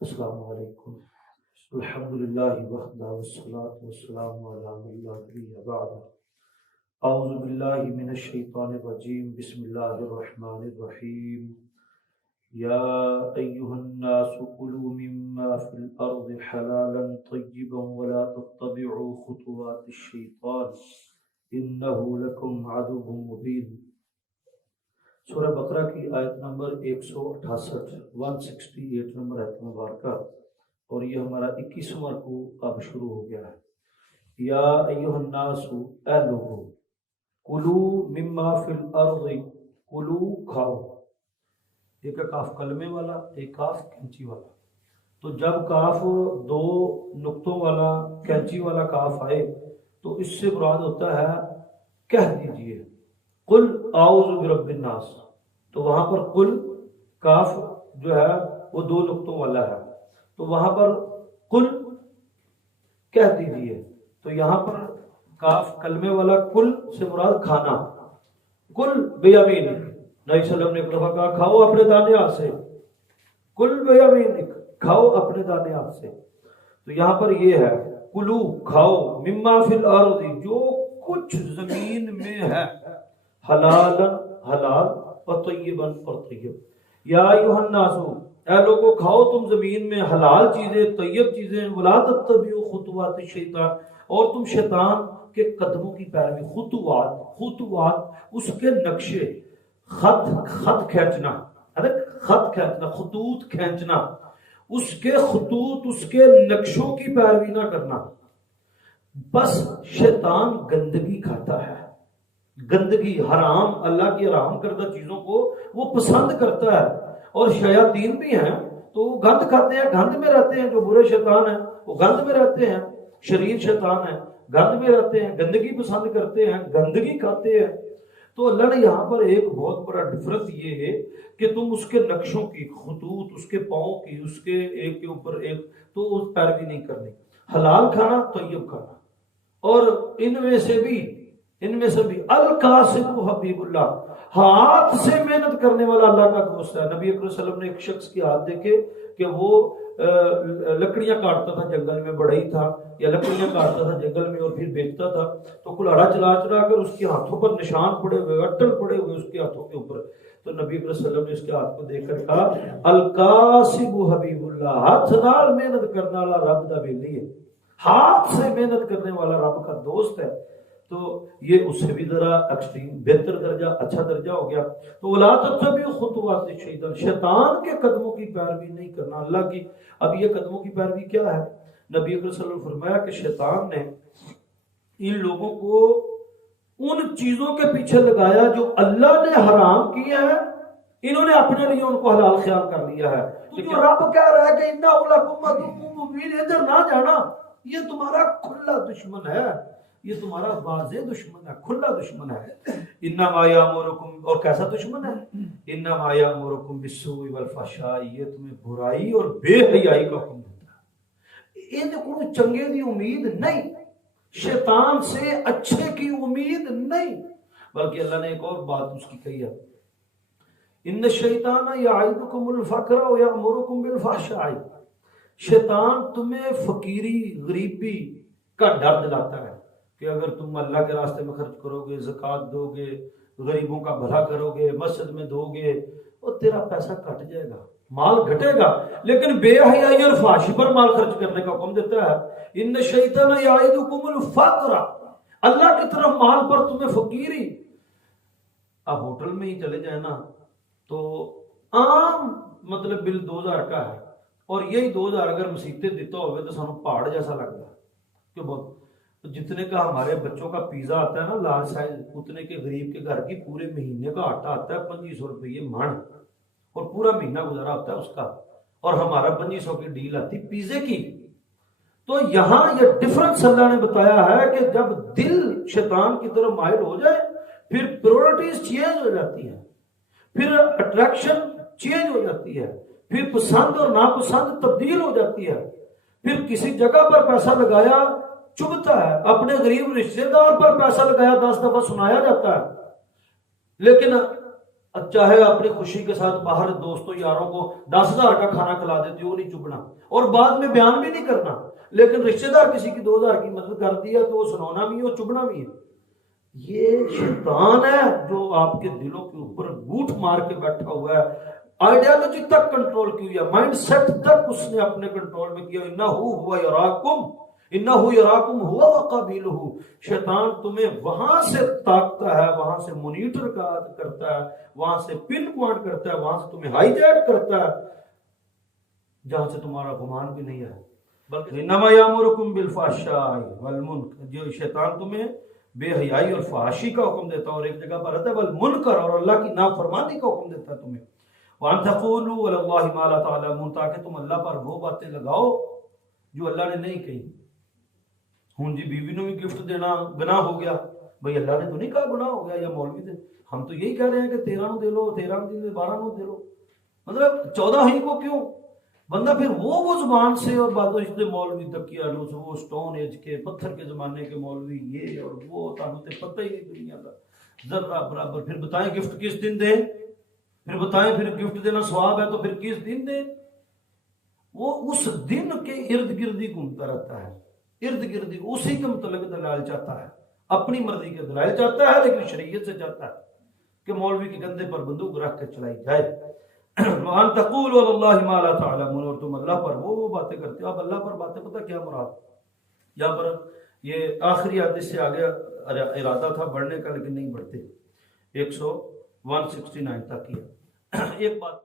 अस्सलामु अलैकुम। अल्हम्दुलिल्लाहि वहदा वस्सलातु वस्सलामु अला मन ला नबिय्य बअद। औज़ु बिल्लाहि मिनश शैतानिर रजीम। बिस्मिल्लाहिर रहमानिर रहीम। या अय्युहन नासु कुलू मिम्मा फिल अर्दि हलालन तय्यिबन वला तत्तबिउ खुतुवातिश शैतान इन्नहु लकुम अदुव्वुम मुबीन। सूरह बकरा की आयत नंबर 168 168 नंबर आयत मुबारका, और ये हमारा 21वां रुकू अब शुरू हो गया है। या अय्युहन नासु, ए लोगो, कुलू मिम्मा फिल अर्दि, कुलू खाओ। एक काफ कलमे वाला, एक काफ कैंची वाला। तो जब काफ दो नुक्तों वाला कैंची वाला काफ आए तो इससे मुराद होता है कह दीजिए कुल आऊज़ु बिरब्बिन नास। तो वहां पर कुल काफ जो है वो दो नुक्तों वाला है, तो वहां पर कुल कह दीजिए। तो यहाँ पर काफ कलमे वाला कुल से मुराद खाना। कुल बेयमीन, नबी सल्लल्लाहु अलैहि वसल्लम ने एक दफा कहा खाओ अपने दाने हाथ से, कुल बेयमीन, खाओ अपने दाने हाथ से। तो यहाँ पर ये है कुलू खाओ, मिम्मा फिल अर्दि, जो कुछ जमीन में है, हलालन हलाल, और तय्यबन और तय्यब। या अय्युहन नासु, ऐ लोगो खाओ तुम जमीन में हलाल चीजें, तय्यब चीजें, वला तत्तबिउ खुतुवातिश शैतान, और तुम शैतान के कदमों की पैरवी। खुतुवात, खुतुवात उसके नक्शे, खत खत खींचना, अरे खत खींचना, खतूत खींचना, उसके खतूत उसके नक्शों की पैरवी ना करना। बस शैतान गंदगी खाता है, गंदगी हराम, अल्लाह की हराम करदा चीजों को वो पसंद करता है। और शयातीन भी हैं तो वो गंद खाते हैं, गंद में रहते हैं। जो बुरे शैतान हैं वो गंद में रहते हैं, शरीर शैतान है गंद में रहते हैं, गंदगी पसंद करते हैं, गंदगी खाते हैं। तो अल्लाह ने यहाँ पर एक बहुत बड़ा डिफरेंस ये है कि तुम उसके नक्शों की, खतूत उसके पाँव की, उसके एक के ऊपर एक, तो उस पैरवी नहीं करनी। हलाल खाना, तय्यब खाना। और इनमें से भी अल कासिबु हबीबुल्लाह, हाथ से मेहनत करने वाला अल्लाह का दोस्त है। नबी अकरम सल्लल्लाहु अलैहि वसल्लम ने एक शख्स के हाथ देखे कि वो लकड़ियां काटता था जंगल में, बढ़ई था, या लकड़ियां काटता था जंगल में और फिर बेचता था। तो कुल्हाड़ा चला चला कर उसके हाथों पर निशान पड़े हुए, अट्टल पड़े हुए उसके हाथों के ऊपर। तो नबी अकरम सल्लल्लाहु अलैहि वसल्लम ने उसके हाथ को देखकर कहा अल कासिबु हबीबुल्लाह, हाथ नाल मेहनत करने वाला रब दा बेली है, हाथ से मेहनत करने वाला रब का दोस्त है। तो ये उससे भी जरा एक्सट्रीम बेहतर दर्जा, अच्छा दर्जा हो गया। तो वला तत्तबिउ खुतुवातिश शैतान, शैतान के कदमों की पैरवी नहीं करना, अल्लाह की। अब ये कदमों की पैरवी क्या है? नबी अकरम सल्लल्लाहु अलैहि वसल्लम फरमाया कि शैतान ने इन लोगों को उन चीजों के पीछे लगाया जो अल्लाह ने हराम किया है, इन्होंने अपने लिए उनको हलाल ख्याल कर लिया है। तो जो रब कह रहा है कि इन्नहु लकुम अदुव्वुम मुबीन, इधर ना जाना, ये तुम्हारा खुला दुश्मन है, ये तुम्हारा वाज़े दुश्मन है, खुला दुश्मन है। इन्नमा यामुरुकुम, और कैसा दुश्मन है? इन्नमा यामुरुकुम बिस्सूइ वल फहशाई, ये तुम्हें बुराई और बेहयाई का हुक्म देता है। इन्हें कोई चंगे की उम्मीद नहीं, शैतान से अच्छे की उम्मीद नहीं। बल्कि अल्लाह ने एक और बात उसकी कही है, इन्न शैतान याइदुकुमुल फक्र व यामुरुकुम बिल फहशाई, शैतान तुम्हें फकीरी, गरीबी का डर दिलाता है कि अगर तुम अल्लाह के रास्ते में खर्च करोगे, ज़कात दोगे, गरीबों का भला करोगे, मस्जिद में दोगे, और तेरा पैसा कट जाएगा, माल घटेगा। लेकिन बेहयाई और फाशी पर माल खर्च करने का हुक्म देता है। इन्न शैतान याइदुकुमुल फक्र, अल्लाह की तरफ माल पर तुम्हें फकीरी। अब होटल में ही चले जाए ना, तो आम मतलब बिल 2000 का है, और यही 2000 अगर मसीते देता हो तो सानू पहाड़ जैसा लगता है कि बहुत। तो जितने का हमारे बच्चों का पिज्जा आता है ना लार्ज साइज, उतने के गरीब के घर की पूरे महीने का आटा आता है 2500 रुपये मन, और पूरा महीना गुजारा होता है उसका। और हमारा 2500 की डील आती पिज्जे की। तो यहां ये डिफरेंस अल्लाह ने बताया है कि जब दिल शैतान की तरफ माइल हो जाए, फिर प्रायोरिटीज चेंज हो जाती है, फिर अट्रैक्शन चेंज हो जाती है, फिर पसंद और नापसंद तब्दील हो जाती है। फिर किसी जगह पर पैसा लगाया चुभता है, अपने गरीब रिश्तेदार पर पैसा लगाया 10 दफा सुनाया जाता है, लेकिन अब चाहे अपनी खुशी के साथ बाहर दोस्तों यारों को 10,000 का खाना खिला देते हो, नहीं चुभना और बाद में बयान भी नहीं करना, लेकिन रिश्तेदार किसी की 2,000 की मदद कर दिया तो वो सुनाना भी है और चुभना भी है। ये शैतान है जो आपके दिलों के ऊपर बूट मार के बैठा हुआ है, आइडियोलॉजी तक कंट्रोल की हुई है, माइंडसेट तक उसने अपने कंट्रोल में किया। इन्नहु हुवा यराकुम हुवा व कबीलुहु। शैतान तुम्हें वहां से ताकता है, वहां से मॉनिटर करता है, वहां से पिन पॉइंट करता है, वहां से तुम्हें हाईजैक करता है जहां से तुम्हारा गुमान भी नहीं है। बल्कि इन्नमा यामुरुकुम बिल फहशाई वल मुनकर, जो शैतान तुम्हें बेहयाई और फहाशी का हुक्म देता है, और एक जगह पर रहता है वल मुनकर, और अल्लाह की नाफरमानी का हुक्म देता है तुम्हें। वान तक़ूलू अलल्लाहि मा ला तअलमून, ताकि तुम अल्लाह पर वो बातें लगाओ जो अल्लाह ने नहीं कही। हूं जी बीवी ने भी गिफ्ट देना गुनाह हो गया, भाई अल्लाह ने तो नहीं कहा गुनाह हो गया, या मौलवी ने, हम तो यही कह रहे हैं कि 13 दे लो, 13 दिन 12 दे लो, मतलब 14 ही को क्यों? बंदा फिर वो जुबान से और बातों इसलिए मौलवी तक किया लो, वो स्टोन एज के पत्थर के जमाने के मौलवी, ये और वो तानू ते पता ही नहीं दुनिया का जर्रा बराबर। फिर बताएं गिफ्ट किस दिन दे, फिर बताएं फिर गिफ्ट देना स्वाब है तो फिर किस दिन दे? वो उस दिन के इर्द गिर्द ही घूमता रहता है, इर्द गिर्द उसी के मुतल्लिक दलाल चाहता है, अपनी मर्जी के दलाल चाहता है, लेकिन शरीयत से चाहता है कि मौलवी के कंधे पर बंदूक रख कर चलाई जाए। वअन तक़ूलू अलल्लाहि मा ला तअलमून, और तुम अल्लाह पर वो बातें करते हो। अब अल्लाह पर बातें पता क्या मुराद, यहाँ पर ये आखिरी आदेश से आगे इरादा था बढ़ने का, लेकिन नहीं बढ़ते, 169 तक किया। एक बात